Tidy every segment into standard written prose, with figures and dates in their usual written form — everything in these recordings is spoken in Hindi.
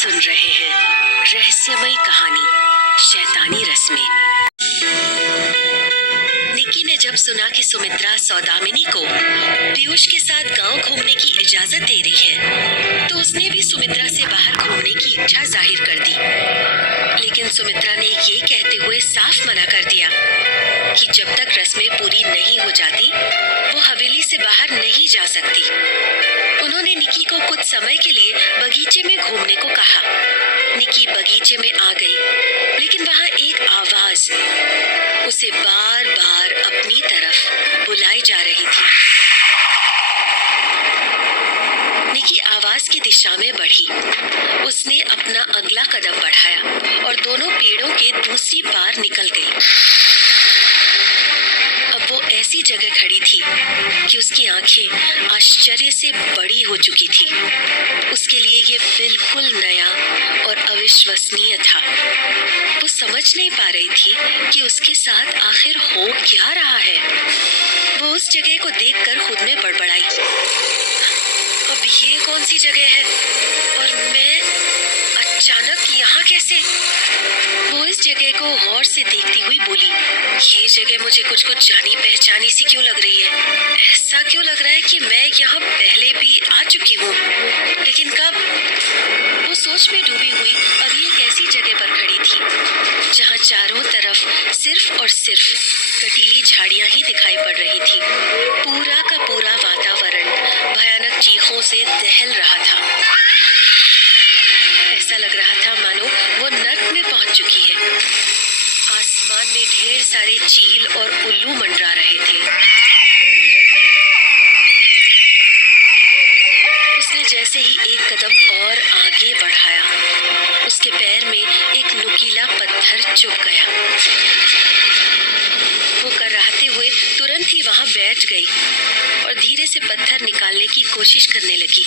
सुन रहे हैं रहस्यमयी कहानी शैतानी रस्में। निकी ने जब सुना कि सुमित्रा सौदामिनी को पीयूष के साथ गांव घूमने की इजाजत दे रही है, तो उसने भी सुमित्रा से बाहर घूमने की इच्छा जाहिर कर दी। लेकिन सुमित्रा ने ये कहते हुए साफ मना कर दिया कि जब तक रस्में पूरी नहीं हो जाती, वो हवेली से बाहर नहीं जा सकती। उन्होंने निकी को कुछ समय के लिए बगीचे में घूमने को कहा। निकी बगीचे में आ गई, लेकिन वहां एक आवाज उसे बार बार अपनी तरफ बुलाई जा रही थी। निकी आवाज की दिशा में बढ़ी। उसने अपना अगला कदम बढ़ाया और दोनों पेड़ों के दूसरी पार निकल गई। अब वो ऐसी जगह खड़ी थी कि उसकी आंखें आश्चर्य से बड़ी हो चुकी थी। उसके लिए ये बिल्कुल नया और अविश्वसनीय था। वो समझ नहीं पा रही थी कि उसके साथ आखिर हो क्या रहा है। वो उस जगह को देखकर खुद में बड़बड़ाई, अब ये कौन सी जगह है और मैं अचानक यहाँ कैसे? वो इस जगह को गौर से देखती हुई बोली, ये जगह मुझे कुछ कुछ जानी पहचानी सी क्यों लग रही है। ऐसा क्यों लग रहा है कि मैं यहाँ पहले भी आ चुकी हूँ, लेकिन कब? वो सोच में डूबी हुई अभी एक ऐसी जगह पर खड़ी थी जहाँ चारों तरफ सिर्फ और सिर्फ कटीली झाड़ियाँ ही दिखाई पड़ रही थी। पूरा का पूरा वातावरण भयानक चीखों से दहल रहा था। ऐसा लग रहा था मानो वो नर्क में पहुंच चुकी है। आसमान में ढेर सारे चील और उल्लू मंडरा रहे थे। उसने जैसे ही एक कदम और आगे बढ़ाया, उसके पैर में एक नुकीला पत्थर चुभ गया। वो कराहते हुए तुरंत ही वहां बैठ गई और धीरे से पत्थर निकालने की कोशिश करने लगी।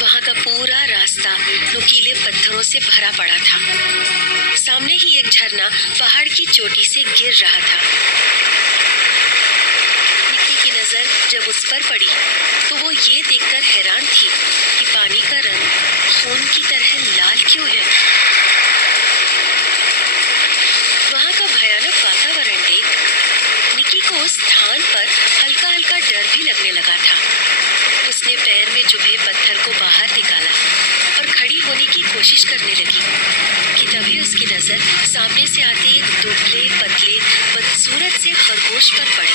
वहां का पूरा रास्ता नुकीले पत्थरों से भरा पड़ा था। सामने ही एक झरना पहाड़ की चोटी से गिर रहा था। निकी की नजर जब उस पर पड़ी तो वो ये देखकर हैरान थी कि पानी का रंग खून की तरह लाल क्यों है। वहां का भयानक वातावरण देख निकी को उस स्थान पर हल्का हल्का डर भी लगने लगा था। उसने पैर में चुभे पत्थर को बाहर निकाला और खड़ी होने की कोशिश करने लगी कि तभी उसकी नजर सामने से आते एक दुबले पतले बदसूरत से खरगोश पर पड़ी।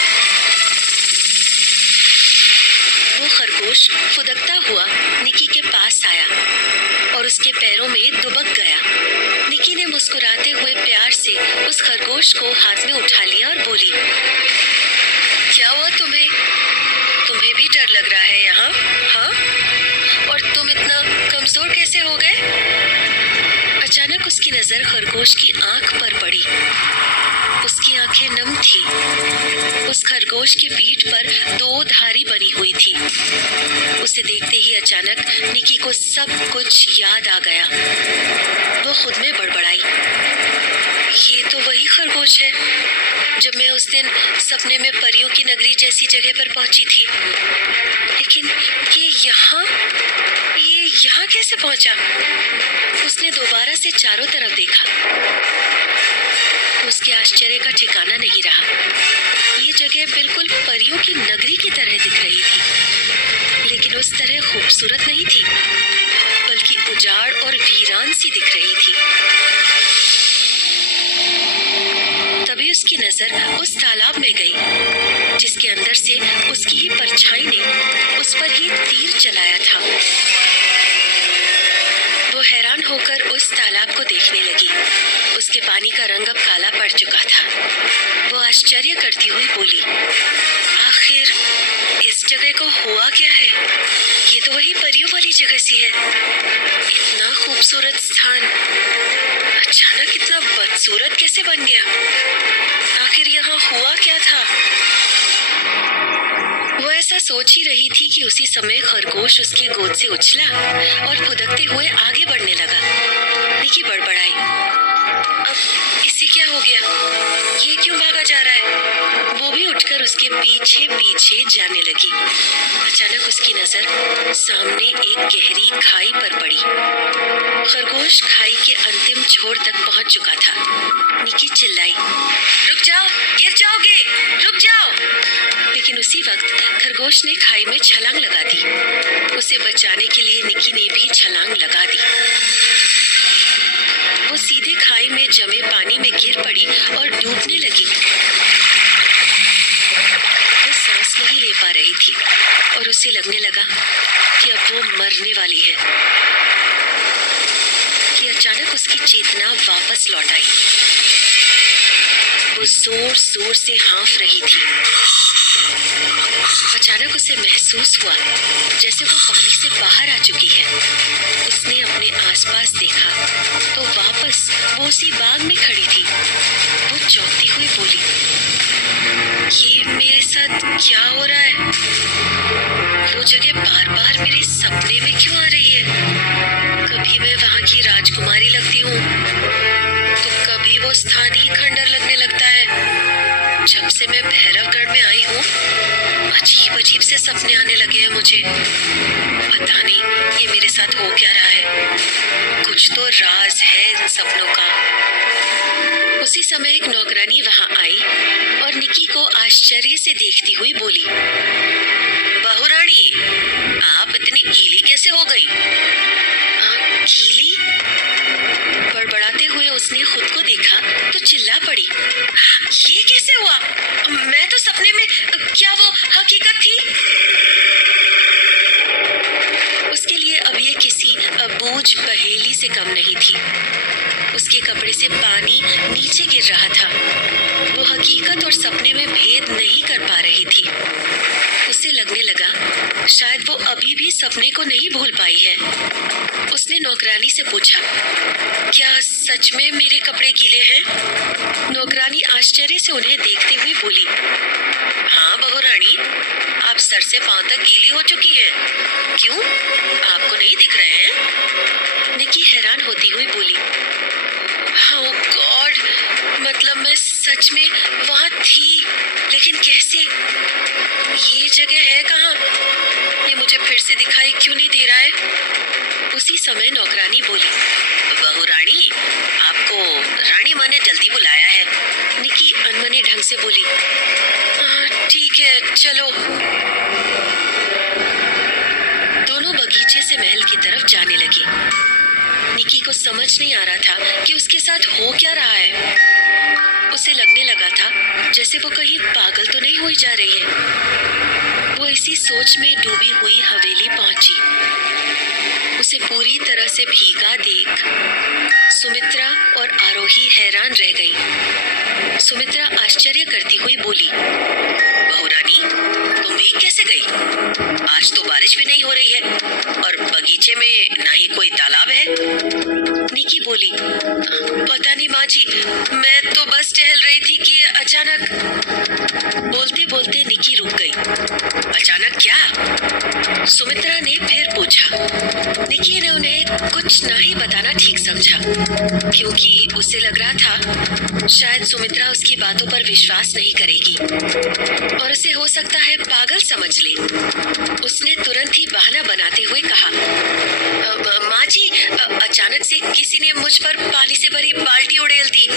वो खरगोश फुदकता हुआ निकी के पास आया और उसके पैरों में दुबक गया। निकी ने मुस्कुराते हुए प्यार से उस खरगोश को हाथ में उठा लिया और बोली, क्या हुआ तुम्हें? तुम्हें भी डर लग रहा है यहाँ? हाँ? और तुम इतना कमजोर कैसे हो गए? अचानक उसकी नजर खरगोश की आंख पर पड़ी। उसकी आंखें नम थी। उस खरगोश की पीठ पर दो धारी बनी हुई थी। उसे देखते ही अचानक निकी को सब कुछ याद आ गया। वो खुद में बड़बड़ाई, ये तो वही खरगोश है जब मैं उस दिन सपने में परियों की नगरी जैसी जगह पर पहुंची थी। लेकिन ये यहाँ कैसे पहुंचा? उसने दोबारा से चारों तरफ देखा। उसके आश्चर्य का ठिकाना नहीं रहा। ये जगह बिल्कुल परियों की नगरी की तरह दिख रही थी, लेकिन उस तरह खूबसूरत नहीं थी, बल्कि उजाड़ और वीरान सी दिख रही थी। तभी उसकी नजर उस तालाब में गई जिसके अंदर से उसकी ही परछाई ने उस पर ही तीर चलाया था। वो हैरान होकर उस तालाब को देखने लगी। उसके पानी का रंग अब काला पड़ चुका था। वो आश्चर्य करती हुई बोली, आखिर इस जगह को हुआ क्या है? ये तो वही परियों वाली जगह सी है। इतना खूबसूरत स्थान अचानक इतना बदसूरत कैसे बन गया? आखिर यहाँ हुआ क्या था? वो ऐसा सोच ही रही थी कि उसी समय खरगोश उसकी गोद से उछला और फुदकते हुए आगे बढ़ने लगा। निकी बड़बड़ाई, अब इसे क्या हो गया? ये क्यों भागा जा रहा है? वो भी उठकर उसके पीछे पीछे जाने लगी। अचानक उसकी नजर सामने एक गहरी खाई पर पड़ी। खरगोश खाई के अंतिम छोर तक पहुंच चुका था। निकी चिल्लाई, रुक जाओ, गिर जाओगे, रुक जाओ। लेकिन उसी वक्त खरगोश ने खाई में छलांग लगा दी। उसे बचाने के लिए निकी ने भी छलांग लगा दी। वो सीधे खाई में जमे पानी में गिर पड़ी और डूबने लगी। वो सांस नहीं ले पा रही थी और उसे लगने लगा कि अब वो मरने वाली है कि अचानक उसकी चेतना वापस लौट आई। वो जोर जोर से हाँफ रही थी। अचानक उसे महसूस हुआ जैसे वो पानी से बाहर आ चुकी है। उसने अपने आसपास देखा तो वापस वो उसी बाग में खड़ी थी। वो चौंकती हुई बोली, ये मेरे साथ क्या हो रहा है? वो जगह बार बार मेरे सपने में क्यों आ रही है? कभी मैं वहाँ की राजकुमारी लगती हूँ तो कभी वो स्थानीय खंडर लगने लगता है। जब से मैं भैरवगढ़ में आई हूँ अजीब अजीब से सपने आने लगे हैं मुझे। पता नहीं ये मेरे साथ हो क्या रहा है। कुछ तो राज है इन सपनों का। उसी समय एक नौकरानी वहां आई और निकी को आश्चर्य से देखती हुई बोली, बहू रानी, आप इतनी गीली कैसे हो गई? गीली? बड़बड़ाते हुए उसने खुद को देखा तो चिल्ला पड़ी, ये कैसे हुआ? मैं तो सपने में, क्या वो हकीकत थी? उसके लिए अब ये किसी बूझ पहेली से कम नहीं थी। उसके कपड़े से पानी नीचे गिर रहा था। वो हकीकत और सपने में भेद नहीं कर पा रही थी। उसे लगने लगा शायद वो अभी भी सपने को नहीं भूल पाई है। उसने नौकरानी से पूछा, क्या सच में मेरे कपड़े गीले हैं? नौकरानी आश्चर्य से उन्हें देखते हुए बोली, हाँ बहू रानी, आप सर से पांव तक गीली हो चुकी हैं। क्यों, आपको नहीं दिख रहे हैं? निकी हैरान होती हुई बोली, ओह गॉड, मतलब मैं सच में वहाँ थी, लेकिन कैसे? ये जगह है कहाँ? ये मुझे फिर से दिखाई क्यों नहीं दे रहा है? उसी समय नौकरानी बोली, बहू रानी, आपको रानी माँ ने जल्दी बुलाया है। निकी अनमने ढंग से बोली, ठीक है चलो। दोनों बगीचे से महल की तरफ जाने लगी। निकी को समझ नहीं आ रहा था कि उसके साथ हो क्या रहा है। उसे लगने लगा था जैसे वो कहीं पागल तो नहीं हुई जा रही है। वो इसी सोच में डूबी हुई हवेली पहुंची। उसे पूरी तरह से भीगा देख सुमित्रा और आरोही हैरान रह गई। सुमित्रा आश्चर्य करती हुई बोली, बहू रानी, तुम भीग कैसे गई? आज तो बारिश भी नहीं हो रही है और बगीचे में ना ही कोई तालाब है। निकी बोली, पता नहीं माँ जी, मैं तो बस टहल रही थी कि अचानक। बोलते बोलते निकी रुक गई। अचानक क्या? सुमित्रा ने फिर पूछा। निकी ने उन्हें कुछ ना ही बताना ठीक समझा, क्योंकि उसे लग रहा था शायद सुमित्रा उसकी बातों पर विश्वास नहीं करेगी और उसे हो सकता है पागल समझ ले। उसने तुरंत ही बहाना बनाते हुए कहा, माँ जी, अचानक से किसी ने मुझ पर पानी से भरी बाल्टी उड़ेल दी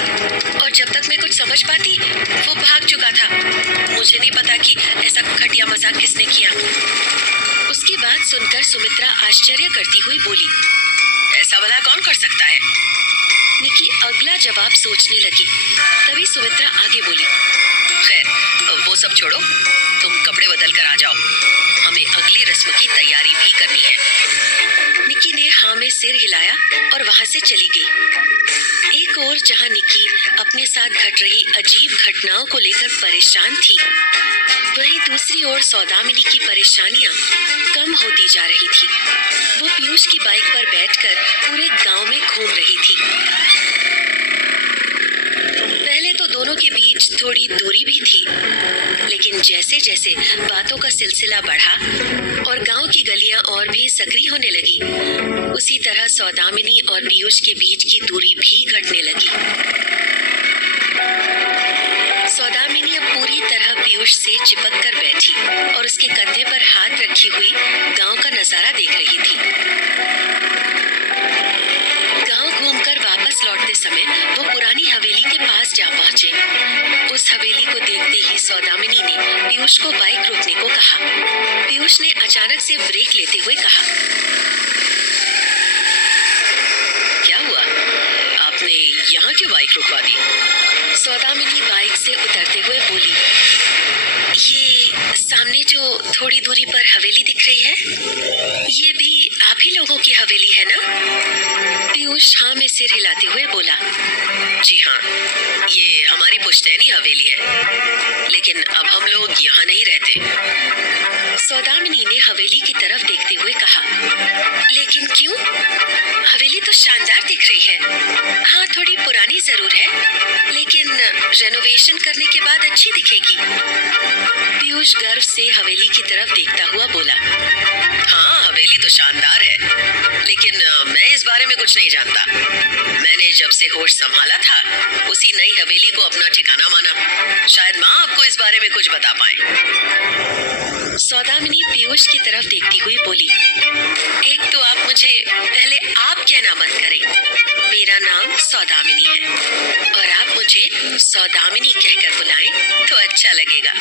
और जब तक मैं कुछ समझ पाती वो भाग चुका था। मुझे नहीं पता कि ऐसा घटिया मजाक किसने किया। उसकी बात सुनकर सुमित्रा आश्चर्य करती हुई बोली, ऐसा भला कौन कर सकता है? निकी अगला जवाब सोचने लगी। तभी सुमित्रा आगे बोली, खैर वो सब छोड़ो, तुम कपड़े बदल कर आ जाओ, हमें अगली रस्म की तैयारी भी करनी है। निकी ने हाँ में सिर हिलाया और वहां से चली गई। एक ओर जहां निकी अपने साथ घट रही अजीब घटनाओं को लेकर परेशान थी, वहीं दूसरी ओर सौदामिनी की परेशानियां कम होती जा रही थी। वो पीयूष की बाइक पर बैठकर पूरे गांव में घूम रही थी। पहले तो दोनों के बीच थोड़ी दूरी भी थी, लेकिन जैसे जैसे बातों का सिलसिला बढ़ा और गांव की गलियां और भी सक्रिय होने लगी, उसी तरह सौदामिनी और पीयूष के बीच की दूरी भी घटने लगी। सौदामिनी अब पूरी तरह पीयूष से चिपक कर बैठी और उसके कंधे पर हाथ रखी हुई गांव का नजारा देख रही थी। पहुंचे। उस हवेली को देखते ही सौदामिनी ने पीयूष को बाइक रोकने को कहा। पीयूष ने अचानक से ब्रेक लेते हुए कहा, क्या हुआ? आपने यहाँ क्यों बाइक रुकवा दी? सौदामिनी बाइक से उतरते हुए बोली, ये सामने जो थोड़ी दूरी पर हवेली दिख रही है, ये भी आप ही लोगों की हवेली है ना? पीयूष हाँ में सिर हिलाते हुए बोला, जी हाँ, ये हमारी पुश्तैनी हवेली है, लेकिन अब हम लोग यहाँ नहीं रहते। सौदामिनी ने हवेली की तरफ देखते हुए कहा, लेकिन क्यों? हवेली तो शानदार दिख रही है। हाँ, थोड़ी पुरानी जरूर है, लेकिन रेनोवेशन करने के बाद अच्छी दिखेगी। पीयूष गर्व से हवेली की तरफ देखता हुआ बोला, हाँ, हवेली तो शानदार है, लेकिन मैं इस बारे में कुछ नहीं जानता। मैंने जब से होश संभाला था, उसी नई हवेली को अपना ठिकाना माना। शायद माँ आपको इस बारे में कुछ बता पाए। सौदामिनी पीयूष की तरफ देखती हुई बोली, एक तो आप मुझे पहले आप कहना बंद करें। मेरा नाम सौदामिनी है और आप मुझे सौदामिनी कहकर बुलाएं तो अच्छा लगेगा।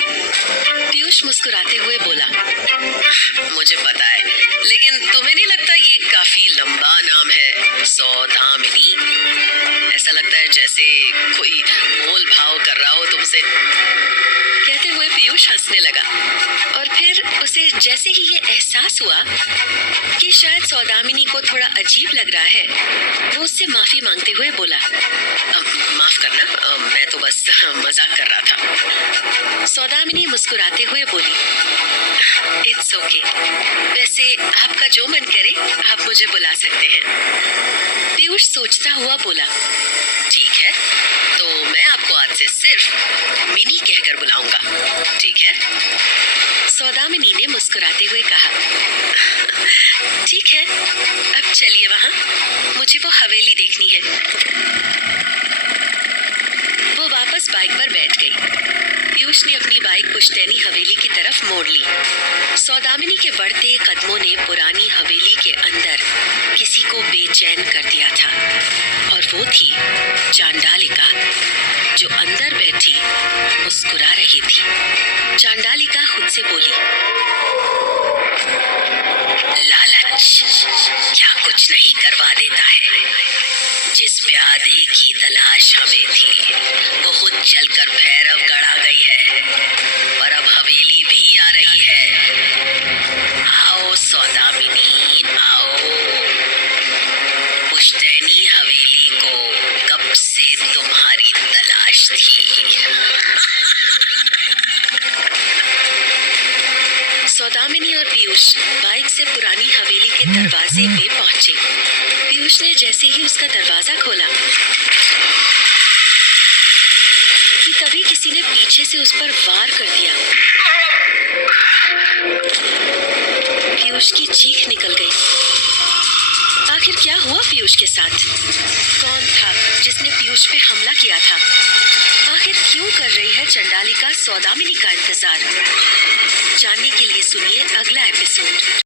पीयूष मुस्कुराते हुए बोला, मुझे पता है, लेकिन तुम्हें नहीं लगता ये काफी लंबा नाम है, सौदामिनी? ऐसा लगता है जैसे कोई मोल भाव कर रहा हो तुमसे। कहते हुए पीयूष हंसने लगा और फिर उसे जैसे ही ये एहसास हुआ कि शायद सौदामिनी को थोड़ा अजीब लग रहा है, वो उससे माफी मांगते हुए बोला, माफ करना, मैं तो बस मजाक कर रहा था। सौदामिनी मुस्कुराते हुए बोली, इट्स ओके, वैसे आपका जो मन करे आप मुझे बुला सकते हैं। पीयूष सोचता हुआ बोला, ठीक है, तो मैं आपको आज से सिर्फ मिनी कहकर बुलाऊंगा, ठीक है? सौदामिनी ने मुस्कुराते हुए कहा, ठीक है, अब चलिए वहाँ, मुझे वो हवेली देखनी है। वो वापस बाइक पर बैठ गई। पीयूष ने अपनी बाइक पुश्तैनी हवेली की तरफ मोड़ ली। सौदामिनी के बढ़ते कदमों ने पुरानी हवेली के अंदर किसी को बेचैन कर दिया था, और वो थी चांडालिका, जो अंदर बैठी मुस्कुरा रही थी। चांडालिका खुद से बोली, लालच क्या कुछ नहीं करवा देता है। जिस प्यादे की तलाश हमें थी, वो खुद चलकर भैरवगढ़ आ गई है, और अब हवेली भी आ रही है। आओ सौदामिनी, आओ। पुश्तैनी हवेली को कब से तुम्हारी तलाश थी। सौदामिनी और पीयूष बाइक से पुरानी हवेली के दरवाजे पे पहुंचे। पीयूष ने जैसे ही उसका दरवाजा खोला कि तभी किसी ने पीछे से उस पर वार कर दिया। पीयूष की चीख निकल गई। आखिर क्या हुआ पीयूष के साथ? कौन था जिसने पीयूष पे हमला किया था? आखिर क्यों कर रही है चंडालिका सौदामिनी का इंतजार? जानने के लिए सुनिए अगला एपिसोड।